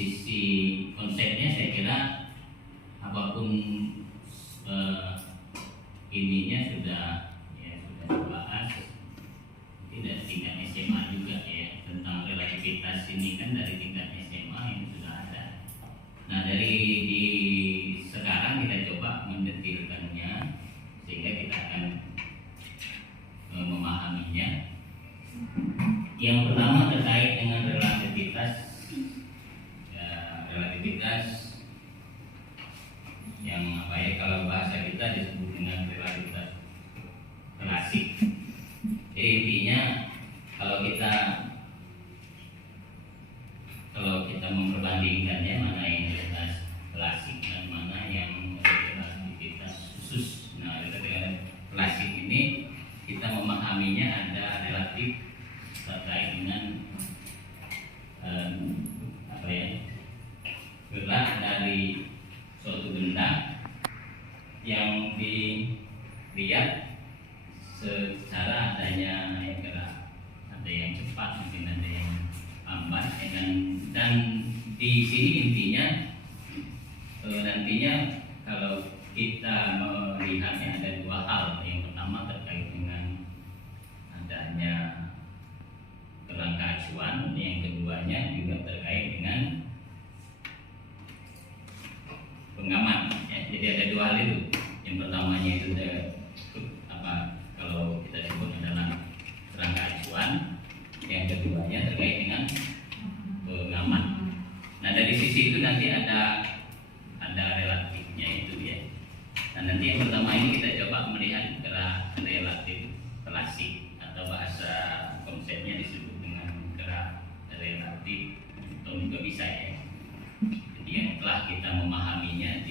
sisi konsepnya saya kira apapun ininya sudah dibahas. Ini dari tingkat SMA juga ya, tentang relativitas ini kan dari tingkat SMA ini sudah ada. Nah di sekarang kita coba mendetilkannya sehingga kita akan memahaminya. Yang pertama terkait dengan relativitas, relativitas yang kalau bahasa kita disebut dengan relativitas klasik. Jadi intinya kalau kita memperbandingkannya mana yang relativitas klasik dan mana yang relativitas khusus. Nah, relativitas klasik ini kita memahaminya ada relatif terkait dengan gerak dari suatu benda yang dilihat secara adanya gerak, ada yang cepat mungkin ada yang lambat dan di sini intinya nantinya kalau kita melihatnya ada dua hal. Yang pertama terkait dengan adanya kerangka acuan, yang keduanya juga terkait dengan pengamat ya. Jadi ada dua hal itu. Yang pertamanya itu kalau kita sebut adalah kerangka acuan, yang keduanya terkait dengan pengamat. Nah dari sisi itu nanti ada relatifnya itu ya. Nah nanti yang pertama ini kita coba melihat gerak relatif klasik atau bahasa konsepnya disebut dengan gerak relatif atau juga bisa ya. Jadi yang telah kita memahaminya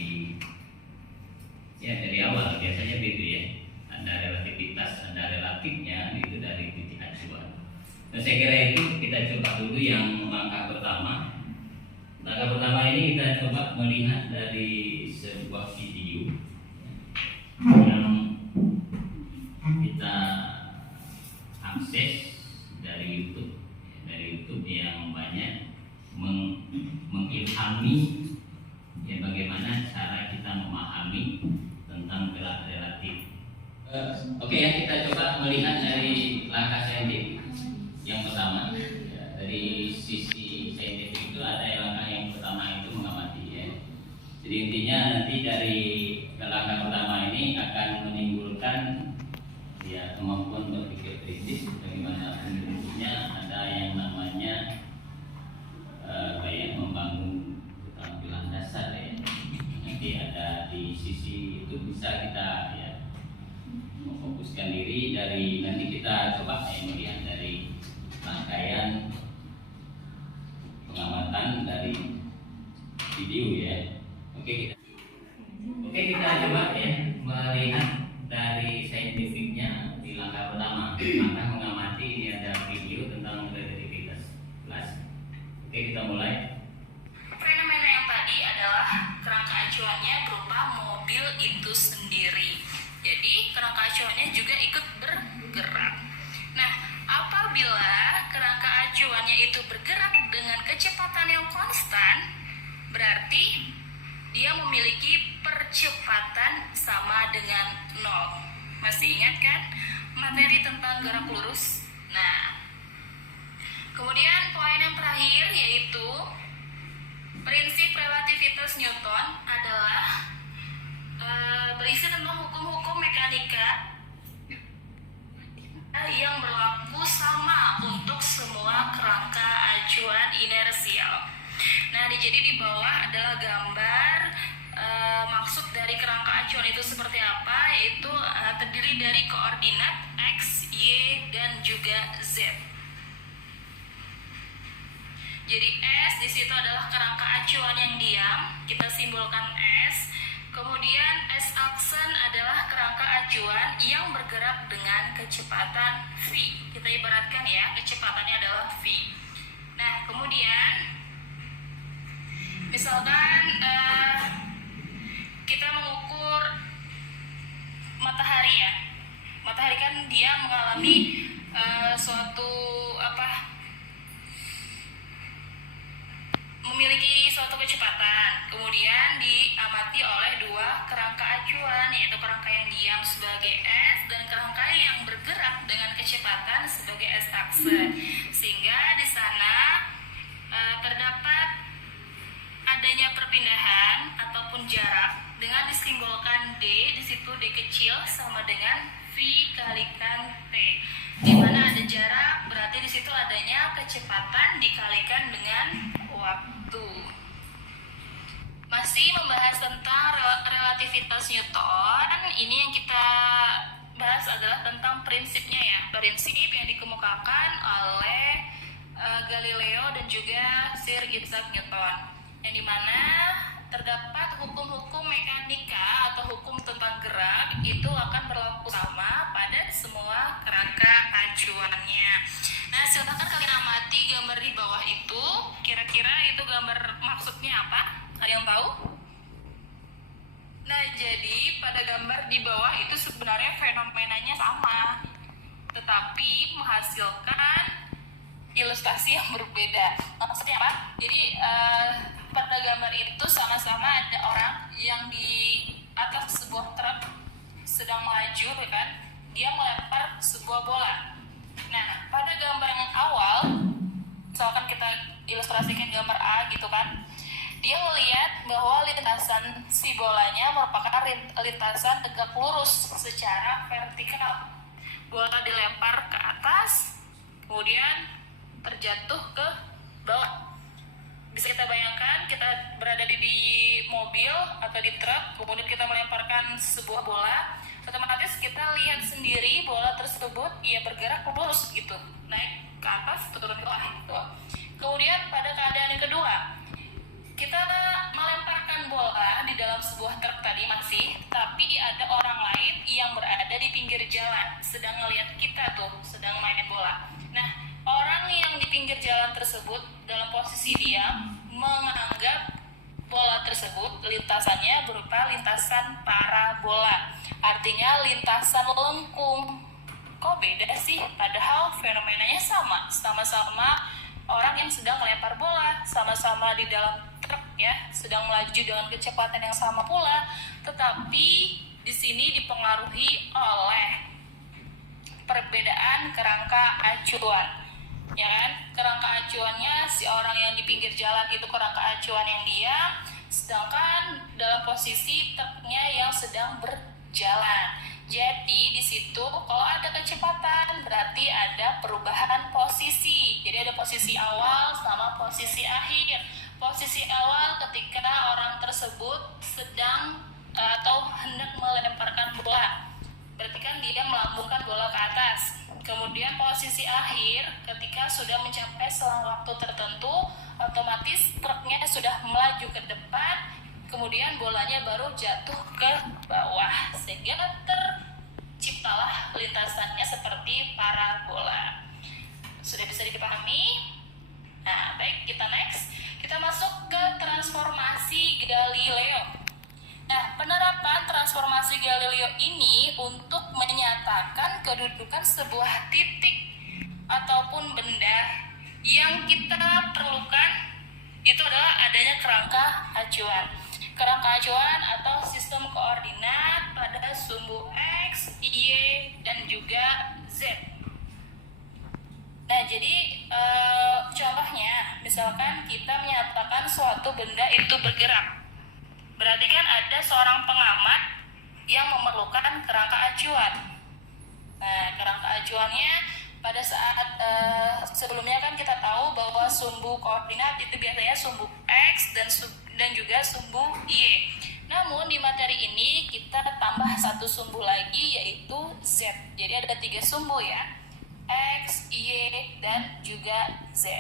dari awal biasanya begitu ya. Ada relativitas, ada relatifnya itu dari titik acuan. Nah saya kira itu kita coba dulu yang langkah pertama. Langkah pertama ini kita coba melihat dari sebuah video yang kita akses dari YouTube yang banyak mengilhami ya bagaimana cara kita memahami tentang gerak relatif. Oke ya, kita coba melihat dari langkah saintifik. Yang pertama ya, dari sisi saintifik itu ada langkah yang pertama itu mengamati ya. Jadi intinya nanti dari langkah pertama ini akan menimbulkan ya kemampuan berpikir kritis, bagaimana bentuknya ada yang namanya membangun keterampilan dasar ya. Nanti ada di sisi itu bisa kita ya memfokuskan diri dari nanti kita coba melihat dari rangkaian pengamatan dari video ya. Oke kita coba ya melihat dari saintifiknya di langkah pertama. Langkah mengamati ini ada video tentang relativitas kelas. Oke kita mulai. Fenomena yang tadi adalah kerangka acuannya berupa mobil itu sendiri. Jadi kerangka acuannya juga ikut bergerak. Nah, apabila kerangka acuannya itu bergerak dengan kecepatan yang konstan, berarti dia memiliki percepatan sama dengan 0. Masih ingat kan materi tentang gerak lurus? Nah, kemudian poin yang terakhir yaitu prinsip relativitas Newton adalah berisi tentang hukum-hukum mekanika yang berlaku sama untuk semua kerangka acuan inersial. Nah, jadi di bawah adalah gambar maksud dari kerangka acuan itu seperti apa, yaitu terdiri dari koordinat X, Y, dan juga Z. Jadi S di situ adalah kerangka acuan yang diam, kita simbolkan S. Kemudian S aksen adalah kerangka acuan yang bergerak dengan kecepatan V. Kita ibaratkan ya, kecepatannya adalah V. Nah, kemudian misalkan kita mengukur matahari ya. Matahari kan dia mengalami suatu memiliki suatu kecepatan, kemudian diamati oleh dua kerangka acuan, yaitu kerangka yang diam sebagai S dan kerangka yang bergerak dengan kecepatan sebagai S akse. Sehingga di sana terdapat adanya perpindahan ataupun jarak dengan disimbolkan D, di situ D kecil sama dengan V kalikan T. Di mana ada jarak, berarti di situ adanya kecepatan dikalikan dengan waktu. Masih membahas tentang relativitas Newton, ini yang kita bahas adalah tentang prinsipnya ya. Prinsip yang dikemukakan oleh Galileo dan juga Sir Isaac Newton, yang dimana terdapat hukum-hukum mekanika atau hukum tentang gerak itu akan berlaku sama pada semua kerangka acuannya. Nah, silakan kalian amati gambar di bawah itu. Kira-kira itu gambar maksudnya apa? Ada yang tahu? Nah, jadi pada gambar di bawah itu sebenarnya fenomenanya sama, tetapi menghasilkan ilustrasi yang berbeda. Maksudnya apa? Jadi pada gambar itu sama-sama ada orang yang di atas sebuah truk sedang melaju, ya kan? Dia melempar sebuah bola. Nah, pada gambar yang awal, misalkan kita ilustrasikan gambar A gitu kan, dia melihat bahwa lintasan si bolanya merupakan lintasan tegak lurus secara vertikal. Bola dilempar ke atas, kemudian terjatuh ke bawah. Bisa kita bayangkan kita berada di mobil atau di truk, kemudian kita melemparkan sebuah bola, otomatis kita lihat sendiri bola tersebut ia bergerak lurus gitu, naik ke atas, turun ke bawah gitu. Kemudian pada keadaan yang kedua, kita melemparkan bola di dalam sebuah truk tadi masih, tapi ada orang lain yang berada di pinggir jalan sedang melihat kita tuh sedang main bola. Nah, orang yang di pinggir jalan tersebut dalam posisi diam menganggap bola tersebut lintasannya berupa lintasan parabola, artinya lintasan lengkung. Kok beda sih? Padahal fenomenanya sama-sama orang yang sedang melempar bola, sama-sama di dalam truk ya, sedang melaju dengan kecepatan yang sama pula, tetapi di sini dipengaruhi oleh perbedaan kerangka acuan. Ya kan? Kerangka acuannya si orang yang di pinggir jalan itu kerangka acuan yang diam, sedangkan dalam posisi truknya yang sedang berjalan. Jadi di situ kalau ada kecepatan berarti ada perubahan posisi. Jadi ada posisi awal sama posisi akhir. Posisi awal ketika orang tersebut sedang atau hendak melemparkan bola, berarti kan dia melambungkan bola ke atas. Kemudian posisi akhir ketika sudah mencapai selang waktu tertentu, otomatis truknya sudah melaju ke depan, kemudian bolanya baru jatuh ke bawah, sehingga terciptalah lintasannya seperti parabola. Sudah bisa dipahami? Nah, baik, kita next. Kita masuk ke transformasi Galileo. Nah, penerapan transformasi Galileo ini untuk menyatakan kedudukan sebuah titik ataupun benda yang kita perlukan itu adalah adanya kerangka acuan. Kerangka acuan atau sistem koordinat pada sumbu X, Y, dan juga Z. Nah, jadi contohnya, misalkan kita menyatakan suatu benda itu bergerak. Berarti kan ada seorang pengamat yang memerlukan kerangka acuan. Nah, kerangka acuannya pada saat sebelumnya kan kita tahu bahwa sumbu koordinat itu biasanya sumbu X dan juga sumbu Y. Namun di materi ini kita tambah satu sumbu lagi yaitu Z. Jadi ada 3 sumbu ya, X, Y, dan juga Z.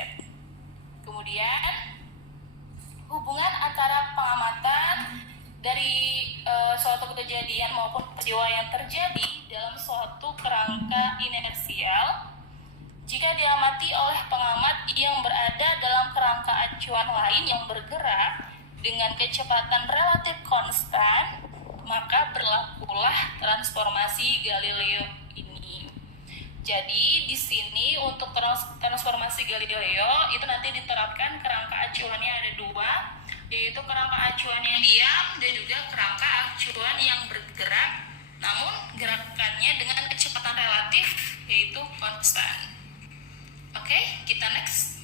Kemudian hubungan antara pengamatan dari suatu kejadian maupun peristiwa yang terjadi dalam suatu kerangka inersial jika diamati oleh pengamat yang berada dalam kerangka acuan lain yang bergerak dengan kecepatan relatif konstan, maka berlakulah transformasi Galileo ini. Jadi di sini untuk transformasi Galileo itu nanti diterapkan kerangka acuannya ada 2. yaitu kerangka acuan yang diam dan juga kerangka acuan yang bergerak, namun gerakannya dengan kecepatan relatif yaitu konstan. Oke, kita next.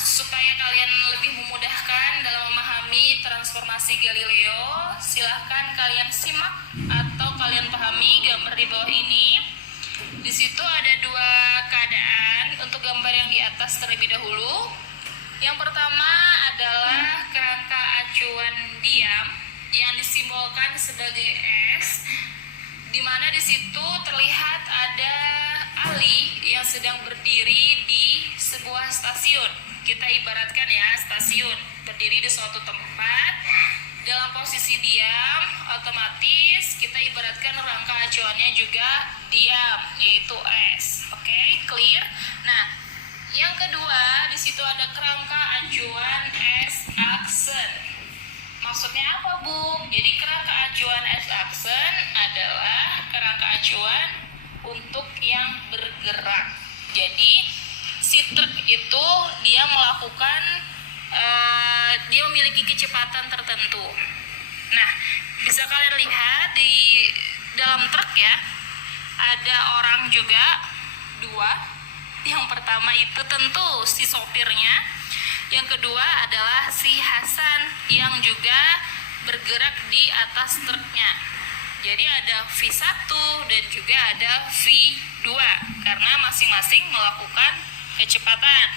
Supaya kalian lebih memudahkan dalam memahami transformasi Galileo, silahkan kalian simak atau kalian pahami gambar di bawah ini. Di situ ada dua keadaan untuk gambar yang di atas terlebih dahulu. Yang pertama adalah kerangka acuan diam yang disimbolkan sebagai S, di mana di situ terlihat ada Ali yang sedang berdiri di sebuah stasiun. Kita ibaratkan ya, stasiun berdiri di suatu tempat dalam posisi diam, otomatis kita ibaratkan rangka acuannya juga diam, yaitu S. Oke, clear? Nah, yang kedua di situ ada kerangka acuan S aksen. Maksudnya apa, Bu? Jadi kerangka acuan S aksen adalah kerangka acuan untuk yang bergerak. Jadi si truk itu dia melakukan dia memiliki kecepatan tertentu. Nah, bisa kalian lihat di dalam truk ya, ada orang juga dua. Yang pertama itu tentu si sopirnya, yang kedua adalah si Hasan yang juga bergerak di atas truknya. Jadi ada V1 dan juga ada V2 karena masing-masing melakukan kecepatan.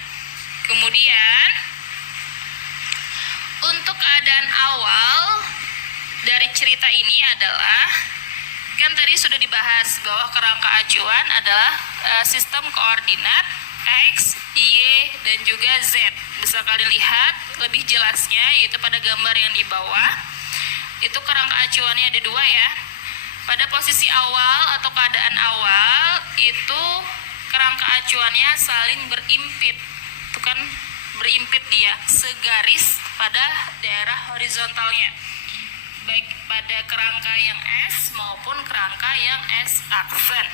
Kemudian untuk keadaan awal dari cerita ini adalah, kan tadi sudah dibahas bahwa kerangka acuan adalah sistem koordinat X, Y, dan juga Z. Bisa kalian lihat lebih jelasnya yaitu pada gambar yang di bawah. Itu kerangka acuannya ada dua ya. Pada posisi awal atau keadaan awal itu kerangka acuannya saling berimpit. Itu kan berimpit dia segaris pada daerah horizontalnya. Baik pada kerangka yang S maupun kerangka yang S aksen,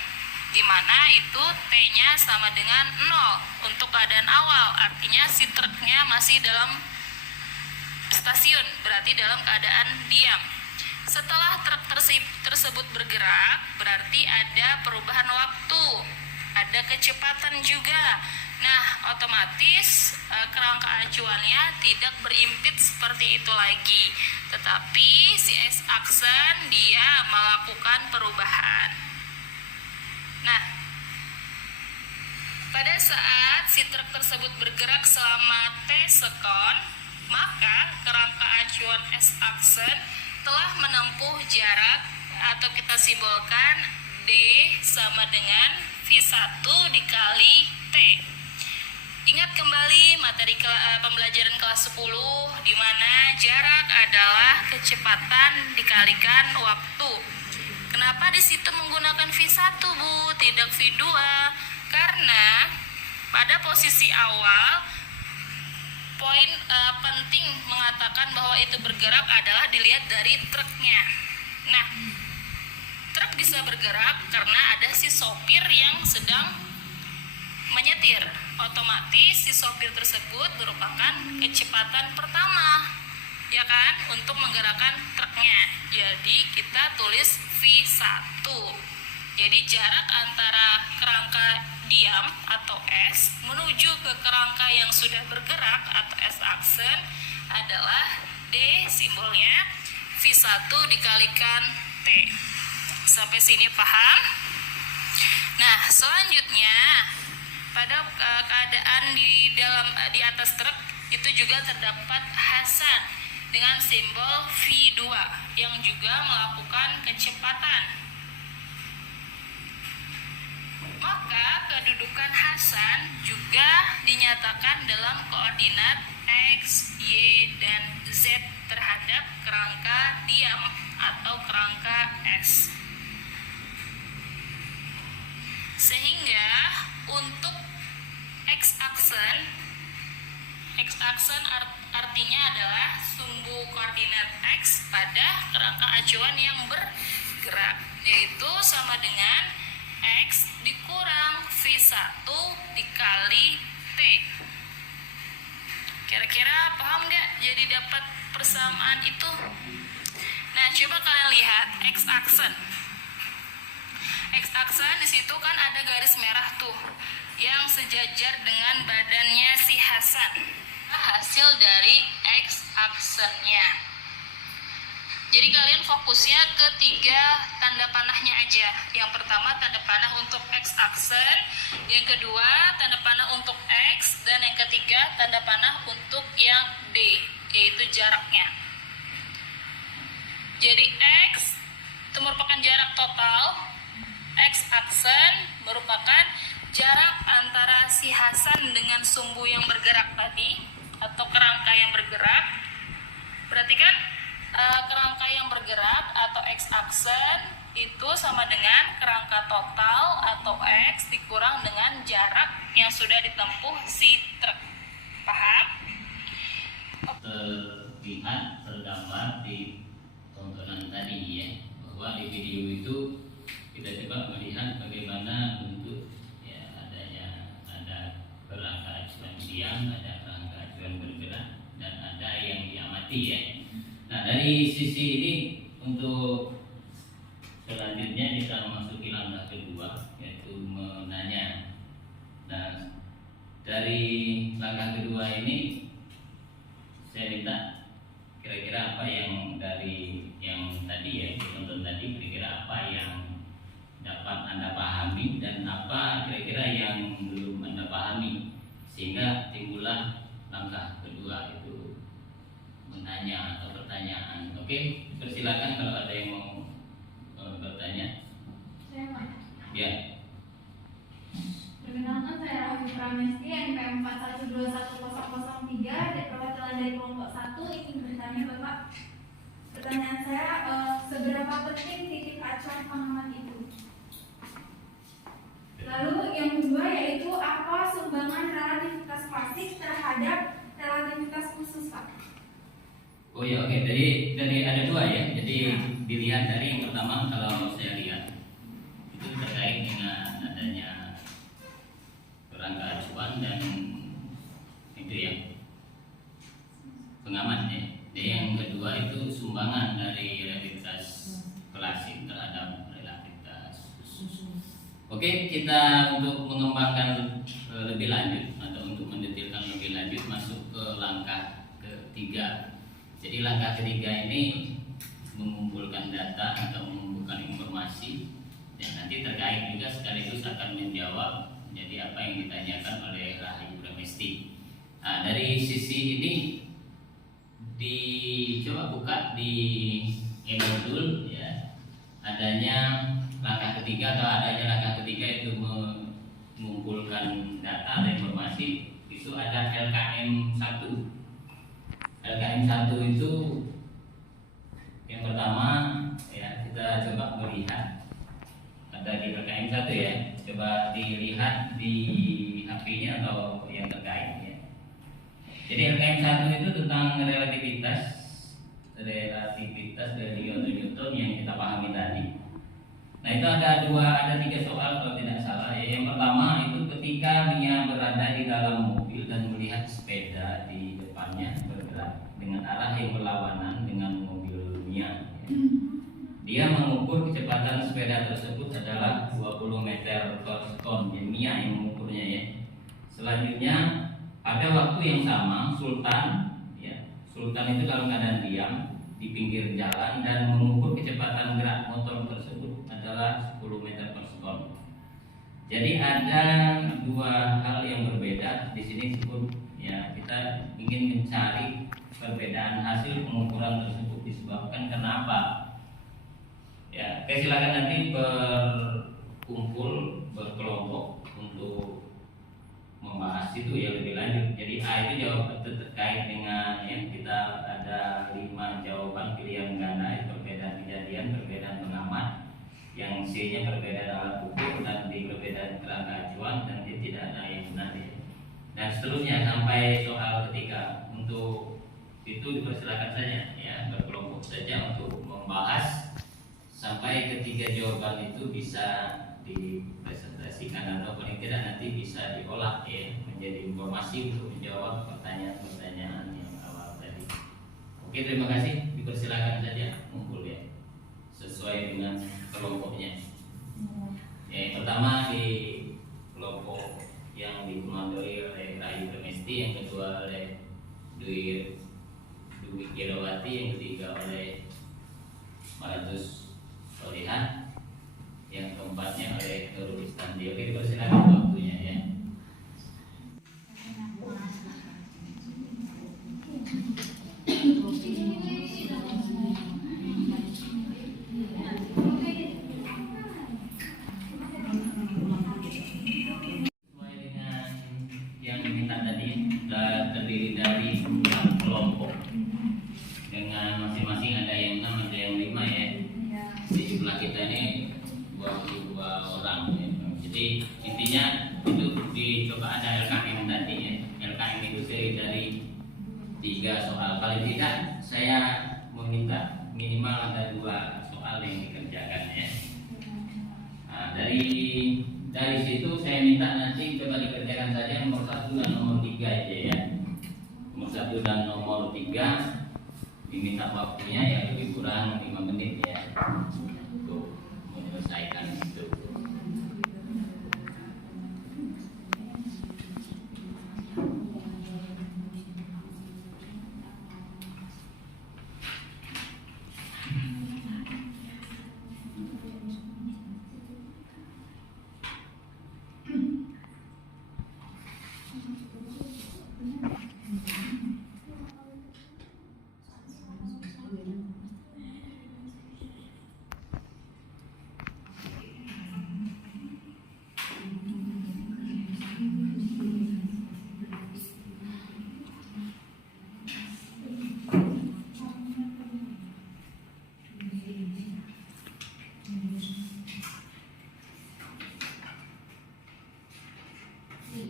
di mana itu T-nya sama dengan 0 untuk keadaan awal, artinya si truknya masih dalam stasiun, berarti dalam keadaan diam. Setelah truk tersebut bergerak, berarti ada perubahan waktu, ada kecepatan juga. Nah, otomatis kerangka acuannya tidak berimpit seperti itu lagi, tetapi si S aksen dia melakukan perubahan. Nah, pada saat si truk tersebut bergerak selama T sekon, maka kerangka acuan S aksen telah menempuh jarak atau kita simbolkan D sama dengan V1 dikali T. Ingat kembali materi pembelajaran kelas 10 di mana jarak adalah kecepatan dikalikan waktu. Kenapa di situ menggunakan V1, Bu, tidak V2? Karena pada posisi awal poin penting mengatakan bahwa itu bergerak adalah dilihat dari truknya. Nah, truk bisa bergerak karena ada si sopir yang sedang menyetir. Otomatis si sopir tersebut merupakan kecepatan pertama, ya kan, untuk menggerakkan truknya. Jadi kita tulis V1. Jadi jarak antara kerangka diam atau S menuju ke kerangka yang sudah bergerak atau S aksen adalah D, simbolnya V1 dikalikan T. Sampai sini paham? Nah, selanjutnya pada keadaan di atas truk itu juga terdapat Hasan dengan simbol V2 yang juga melakukan kecepatan. Maka kedudukan Hasan juga dinyatakan dalam koordinat X, Y, dan Z terhadap kerangka diam atau kerangka S. Sehingga untuk X aksen artinya adalah sumbu koordinat X pada kerangka acuan yang bergerak, yaitu sama dengan X dikurang V1 dikali T. Kira-kira paham nggak? Jadi dapat persamaan itu. Nah, coba kalian lihat x-aksen. X-aksen di situ kan ada garis merah tuh yang sejajar dengan badannya si Hasan. Hasil dari x-aksennya. Jadi kalian fokusnya ke 3 tanda panahnya aja. Yang pertama tanda panah untuk x-aksen, yang kedua tanda panah untuk x, dan yang ketiga tanda panah untuk yang d, yaitu jaraknya. Jadi x itu merupakan jarak total, x-aksen merupakan jarak antara si Hasan dengan sumbu yang bergerak tadi atau kerangka yang bergerak. Berarti kan kerangka yang bergerak atau x-aksen itu sama dengan kerangka total atau x dikurang dengan jarak yang sudah ditempuh si truk. Paham? Terlihat tergambar di tontonan tadi ya, bahwa di video itu kita coba melihat bagaimana bentuk ya ada kerangka acuan diam, ada kerangka acuan bergerak, dan ada yang diamati ya. Nah, dari sisi ini untuk selanjutnya kita memasuki langkah kedua, yaitu menanya. Nah, dari langkah kedua ini saya minta kira-kira apa yang dari yang tadi ya ditonton tadi, kira-kira apa yang dapat Anda pahami dan apa kira-kira yang belum Anda pahami, sehingga timbullah langkah kedua, itu menanya atau pertanyaan. Oke, persilakan kalau ada yang mau bertanya. Saya mau. Ya. Perkenalkan, saya Rahmi Pramesti, NPM 41210003 dan perwakilan dari kelompok 1 ingin bertanya Bapak. Pertanyaan saya, seberapa penting titik acuan pengamat itu? Lalu yang kedua yaitu apa sumbangan relativitas klasik terhadap relativitas khusus, Pak? Oh ya, oke. Dari ada 2 ya. Jadi dilihat dari yang pertama, kalau saya lihat itu terkait dengan adanya kerangka acuan dan itu ya pengamat ya. Jadi yang kedua itu sumbangan dari relativitas klasik terhadap relativitas khusus. Oke, kita untuk mengembangkan lebih lanjut atau untuk mendetailkan lebih lanjut masuk ke langkah ketiga. Jadi langkah ketiga ini mengumpulkan data atau mengumpulkan informasi yang nanti terkait juga sekaligus akan menjawab jadi apa yang ditanyakan oleh Rahim Pramesti. Nah, dari sisi ini dicoba buka di e-modul ya, adanya langkah ketiga atau adanya langkah ketiga itu mengumpulkan data dan informasi. Itu ada LKM 1. LKM 1 itu yang pertama ya, kita coba melihat ada di LKM 1 ya. Coba dilihat di HP-nya atau yang terkait ya. Jadi LKM 1 itu tentang relativitas dari Newton yang kita pahami tadi. Nah, itu ada 3 soal kalau tidak salah ya. Yang pertama itu ketika Mia berada di dalam mobil dan melihat sepeda di depannya bergerak dengan arah yang berlawanan dengan mobil Mia. Dia mengukur kecepatan sepeda tersebut adalah 20 meter per sekon. Ya, Mia yang mengukurnya ya. Selanjutnya pada waktu yang sama Sultan itu dalam keadaan diam di pinggir jalan dan mengukur kecepatan gerak motor tersebut adalah 10 meter per sekon. Jadi ada 2 hal yang berbeda di sini disebut ya, kita ingin mencari perbedaan hasil pengukuran tersebut disebabkan kenapa? Ya, silakan nanti berkumpul berkelompok untuk membahas itu ya lebih lanjut. Jadi A itu jawab terkait dengan yang kita ada 5 jawaban pilihan ganda, perbedaan kejadian, perbedaan pengamat, yang C-nya perbedaan alat ukur dan D perbedaan kerangka acuan, dan D tidak ada yang benar ya. Dan seterusnya sampai soal ketiga. Untuk itu dipersilakan saja ya, berkelompok saja untuk membahas sampai ketiga jawaban itu bisa dipresentasikan atau paling tidak nanti bisa diolah ya menjadi informasi untuk menjawab pertanyaan-pertanyaan yang awal tadi. Oke, terima kasih. Dipersilakan saja ngumpul ya sesuai dengan kelompoknya. Ya, yang pertama di kelompok yang dikomandoi oleh Rayu Premesti, yang kedua oleh Dwi Kirawati, yang ketiga oleh Maratus Solihan, yang keempatnya oleh Nurul Istanti. Oke, dipersilakan waktunya ya. Sesuai dengan yang diminta tadi, terdiri dari 4 kelompok dengan masing-masing ada yang 6, ada yang 5 ya. Di jumlah kita ini 22 orang ya. Jadi intinya itu dicoba ada LKM tadi ya. LKM itu terdiri dari 3 soal. Paling tidak saya meminta minimal ada 2 soal yang dikerjakan ya. Nah, dari situ saya minta nanti coba dikerjakan saja nomor 1 dan nomor 3 aja ya. Nomor 1 dan nomor 3 diminta waktunya ya lebih kurang 5 menit ya untuk menyelesaikan itu.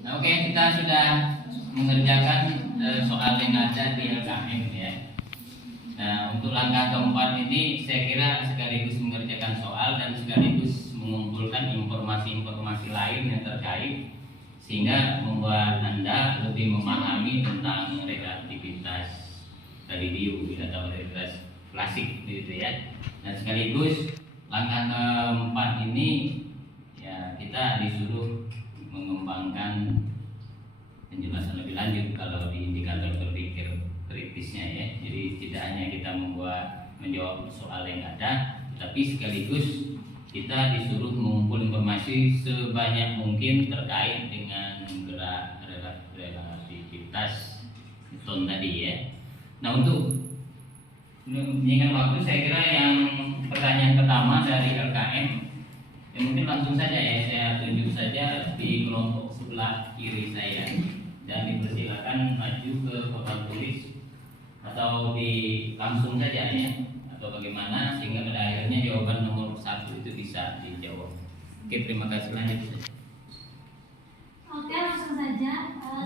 Nah, oke, kita sudah mengerjakan soal yang ada di LKM ya. Nah, untuk langkah keempat ini saya kira sekaligus mengerjakan soal dan sekaligus mengumpulkan informasi-informasi lain yang terkait sehingga membuat Anda lebih memahami tentang relativitas Galileo atau relativitas klasik gitu ya. Dan sekaligus langkah keempat ini ya kita disuruh mengembangkan penjelasan lebih lanjut kalau di indikator berpikir kritisnya ya. Jadi tidak hanya kita menjawab soal yang ada, tapi sekaligus kita disuruh mengumpul informasi sebanyak mungkin terkait dengan gerak relativitas Newton tadi ya. Nah, untuk menyingkat waktu, saya kira yang pertanyaan pertama dari LKM ya mungkin langsung saja ya, saya tunjuk saja di kelompok sebelah kiri saya dan dipersilakan maju ke papan tulis atau langsung saja ya, atau bagaimana sehingga pada akhirnya jawaban nomor 1 itu bisa dijawab. Oke, terima kasih. Lanjut. Oke, langsung saja.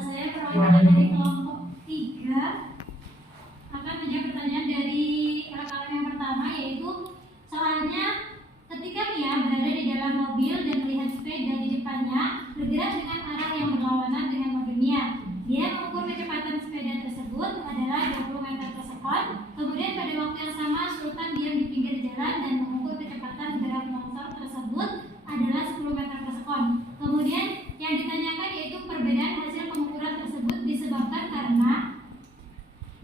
Saya perwakilan dari kelompok 3 akan menjawab pertanyaan dari LKM yang pertama, yaitu soalnya ketika Mia berada di dalam mobil dan melihat sepeda di depannya bergerak dengan arah yang berlawanan dengan mobil Mia. Dia mengukur kecepatan sepeda tersebut adalah 20 meter per sekon. Kemudian pada waktu yang sama Sultan diam di pinggir jalan dan mengukur kecepatan gerak motor tersebut adalah 10 meter per sekon. Kemudian yang ditanyakan yaitu perbedaan hasil pengukuran tersebut disebabkan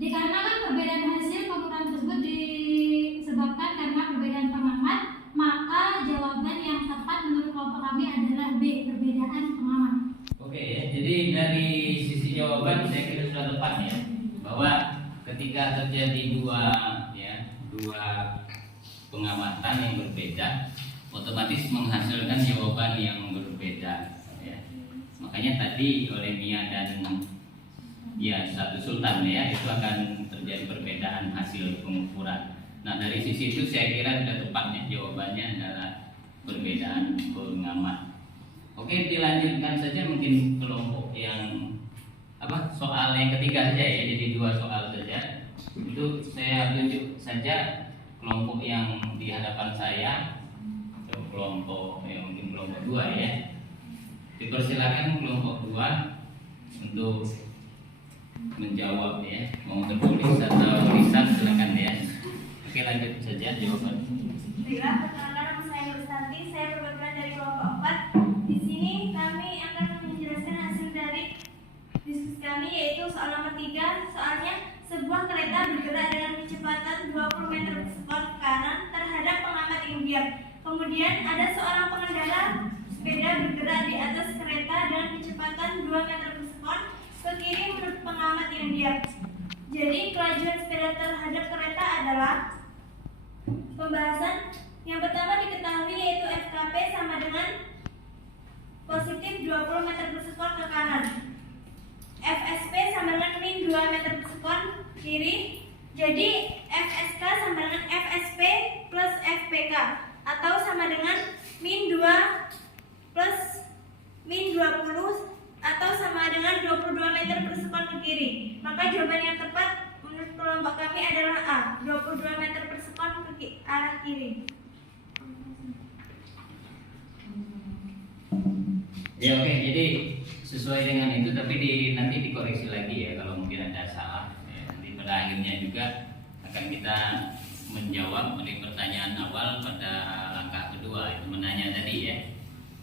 dikarenakan perbedaan hasil pengukuran tersebut disebabkan karena perbedaan pengamat, maka jawaban yang tepat menurut kelompok kami adalah B, perbedaan pengamat. Oke ya, jadi dari sisi jawaban saya kira sudah tepat ya, bahwa ketika terjadi dua pengamatan yang berbeda, otomatis menghasilkan jawaban yang berbeda ya. Makanya tadi oleh Mia dan satu Sultan ya, itu akan terjadi perbedaan hasil pengukuran. Nah, dari sisi itu saya kira sudah tepatnya jawabannya adalah perbedaan pengamat. Oke, dilanjutkan saja mungkin kelompok yang soal yang ketiga saja ya, jadi 2 soal saja. Itu saya tunjuk saja kelompok yang di hadapan saya, kelompok kelompok 2 ya. Dipersilakan kelompok 2 untuk menjawab ya, mau bertulis atau lisan silakan ya. Oke, lanjut saja jawaban. Baiklah, perkenalkan nama saya Gustanti, saya berkelompok dari kelompok 4. Di sini kami akan menjelaskan hasil dari diskusi kami, yaitu soal nomor 3. Soalnya, sebuah kereta bergerak dengan kecepatan 20 meter per sekon ke kanan terhadap pengamat yang diam. Kemudian ada seorang pengendara sepeda bergerak di atas kereta dengan kecepatan 2 meter per sekon ke kiri menurut pengamat yang diam. Jadi kelajuan sepeda terhadap kereta adalah pembahasan yang pertama diketahui, yaitu FKP sama dengan positif 20 meter per sekon ke kanan. FSP sama dengan min 2 meter per sekon kiri. Jadi FSK sama dengan FSP plus FPK, atau sama dengan min 2 plus min 20 atau sama dengan 22 meter per sekon ke kiri. Maka jawaban yang tepat menurut kelompok kami adalah A, 22 meter per sekon ke arah kiri. Ya oke, jadi sesuai dengan itu, tapi nanti dikoreksi lagi ya kalau mungkin ada salah ya. Nanti pada akhirnya juga akan kita menjawab dari pertanyaan awal pada langkah kedua, itu menanya tadi ya.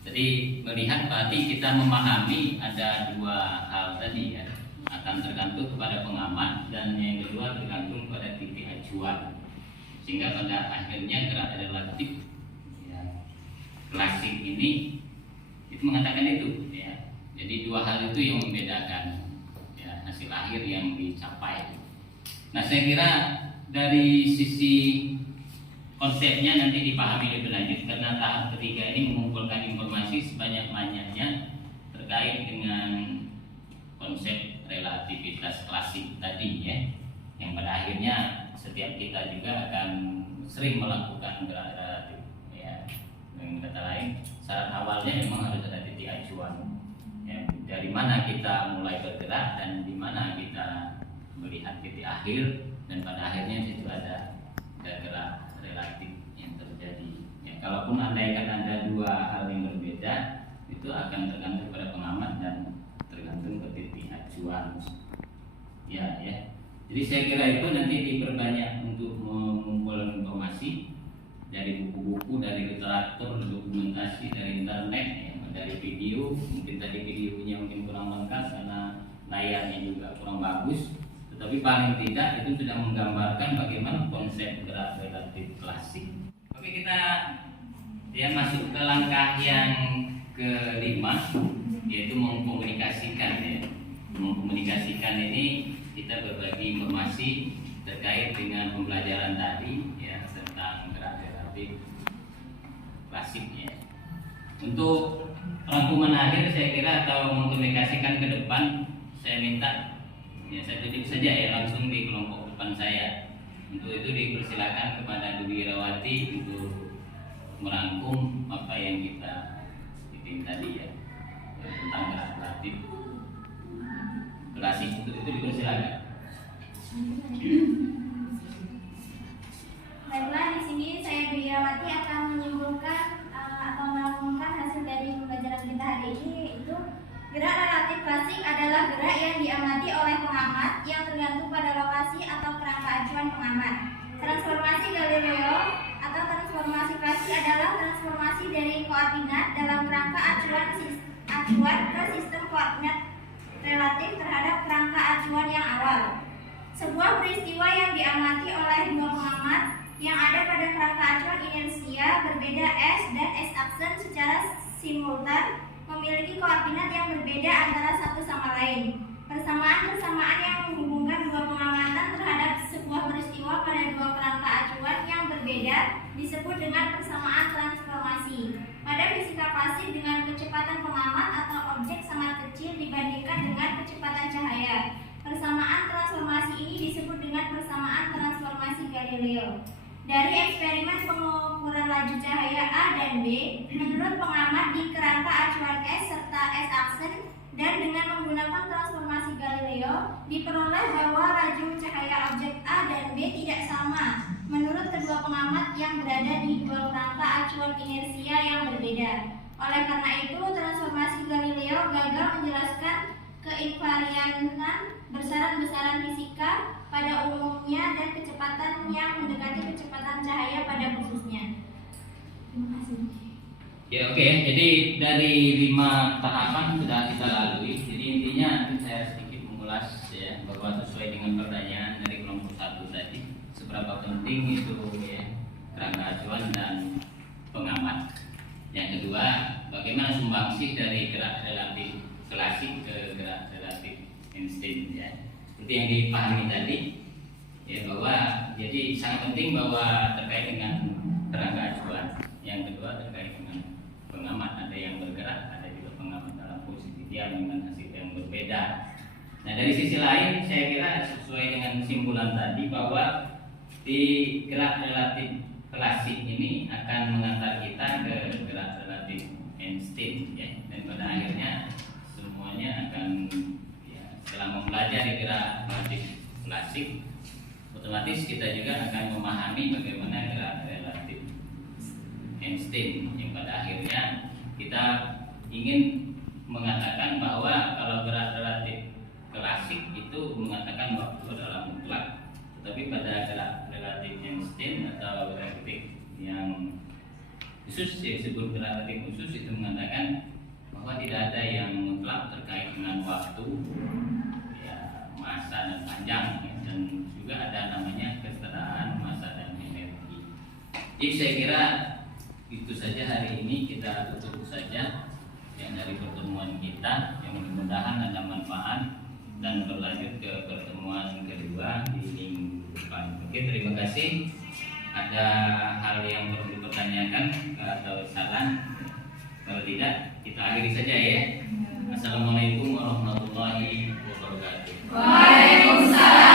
Jadi melihat berarti kita memahami ada dua hal tadi ya, akan tergantung kepada pengamat, dan yang kedua tergantung pada titik acuan, sehingga pada akhirnya gerak relatif ya, klasik ini itu mengatakan itu ya. Jadi dua hal itu yang membedakan ya, hasil akhir yang dicapai. Nah, saya kira dari sisi konsepnya nanti dipahami lebih lanjut, karena tahap ketiga ini mengumpulkan informasi sebanyak-banyaknya terkait dengan konsep relativitas klasik tadi ya, yang pada akhirnya setiap kita juga akan sering melakukan gerak relatif ya. Dengan kata lain, syarat awalnya memang harus ada titik acuan ya, dari mana kita mulai bergerak dan di mana kita melihat titik akhir, dan pada akhirnya itu ada gerak relatif yang terjadi ya. Kalaupun andaikan ada dua hal yang berbeda, itu akan tergantung pada pengamat dan tergantung ke titik acuan ya. Jadi saya kira itu nanti diperbanyak untuk mengumpulkan informasi dari buku-buku, dari literatur, dokumentasi, dari internet ya, dari video. Mungkin tadi videonya mungkin kurang lengkap karena layarnya juga kurang bagus, tetapi paling tidak itu sudah menggambarkan bagaimana konsep gerak relatif klasik. Oke, kita ya masuk ke langkah yang kelima, yaitu mengkomunikasikan ya. Mengkomunikasikan ini kita berbagi informasi terkait dengan pembelajaran tadi ya, tentang gerak relatif klasik ya. Untuk rangkuman akhir saya kira, atau mengkomunikasikan ke depan, saya minta ya, saya tunjuk saja ya langsung di kelompok depan saya. Untuk itu dipersilakan kepada Bu Wirawati untuk merangkum apa yang kita bikin tadi ya, tentang gerak relatif klasik. Untuk itu dipersilakan. Baiklah, di sini saya Wirawati akan menyimpulkan atau merangkumkan hasil dari pembelajaran kita hari ini, yaitu gerak relatif klasik adalah gerak yang diamati oleh pengamat yang tergantung pada lokasi atau kerangka acuan pengamat. Transformasi Galileo atau transformasi klasik adalah transformasi dari koordinat dalam kerangka acuan ke sistem koordinat relatif terhadap kerangka acuan yang awal. Sebuah peristiwa yang diamati oleh dua pengamat yang ada pada kerangka acuan inersia berbeda S dan S aksen secara simultan memiliki koordinat yang berbeda antara satu sama lain. Persamaan-persamaan yang menghubungkan dua pengamatan terhadap sebuah peristiwa pada dua kerangka acuan yang berbeda disebut dengan persamaan transformasi. Pada fisika klasik, dengan kecepatan pengamat atau objek sangat kecil dibandingkan dengan kecepatan cahaya. Persamaan transformasi ini disebut dengan persamaan transformasi Galileo. Dari eksperimen pengukuran laju cahaya A dan B, menurut pengamat di kerangka acuan S serta S aksen, dan dengan menggunakan transformasi Galileo, diperoleh bahwa laju cahaya objek A dan B tidak sama menurut kedua pengamat yang berada di dua kerangka acuan inersia yang berbeda. Oleh karena itu, transformasi Galileo gagal menjelaskan keinvarianan besaran-besaran fisika pada umumnya dan kecepatan yang mendekati kecepatan cahaya pada khususnya. Terima kasih. Ya oke, jadi dari 5 tahapan sudah kita lalui. Jadi intinya saya sedikit mengulas ya, bahwa sesuai dengan pertanyaan dari kelompok 1 tadi, seberapa penting itu ya kerangka acuan dan pengamat. Yang kedua, bagaimana sumbangsih dari gerak relatif klasik ke gerak relatif Einstein ya. Seperti yang dipahami tadi ya, bahwa jadi sangat penting bahwa terkait dengan kerangka acuan. Yang kedua terkait dengan pengamat, ada yang bergerak, ada juga pengamat dalam posisi dia dengan hasil yang berbeda. Nah dari sisi lain saya kira sesuai dengan kesimpulan tadi bahwa di gerak relatif klasik ini akan mengantar kita ke gerak relatif Einstein ya, dan pada akhirnya semuanya akan ya, setelah mempelajari gerak relatif klasik, otomatis kita juga akan memahami bagaimana gerak relatif Einstein yang pada akhirnya kita ingin mengatakan bahwa kalau gerak relatif klasik itu mengatakan waktu adalah mutlak, tetapi pada gerak relatif Einstein atau relatif yang khusus disebut gerak relatif khusus itu mengatakan bahwa tidak ada yang mutlak terkait dengan waktu ya, masa dan panjang ya, dan juga ada namanya kesetaraan masa dan energi. Jadi saya kira itu saja hari ini, kita tutup saja yang dari pertemuan kita, yang mudah-mudahan ada manfaat dan berlanjut ke pertemuan kedua di minggu depan. Oke, terima kasih. Ada hal yang perlu dipertanyakan atau saran? Kalau tidak, kita akhiri saja ya. Assalamualaikum warahmatullahi wabarakatuh. Waalaikumsalam.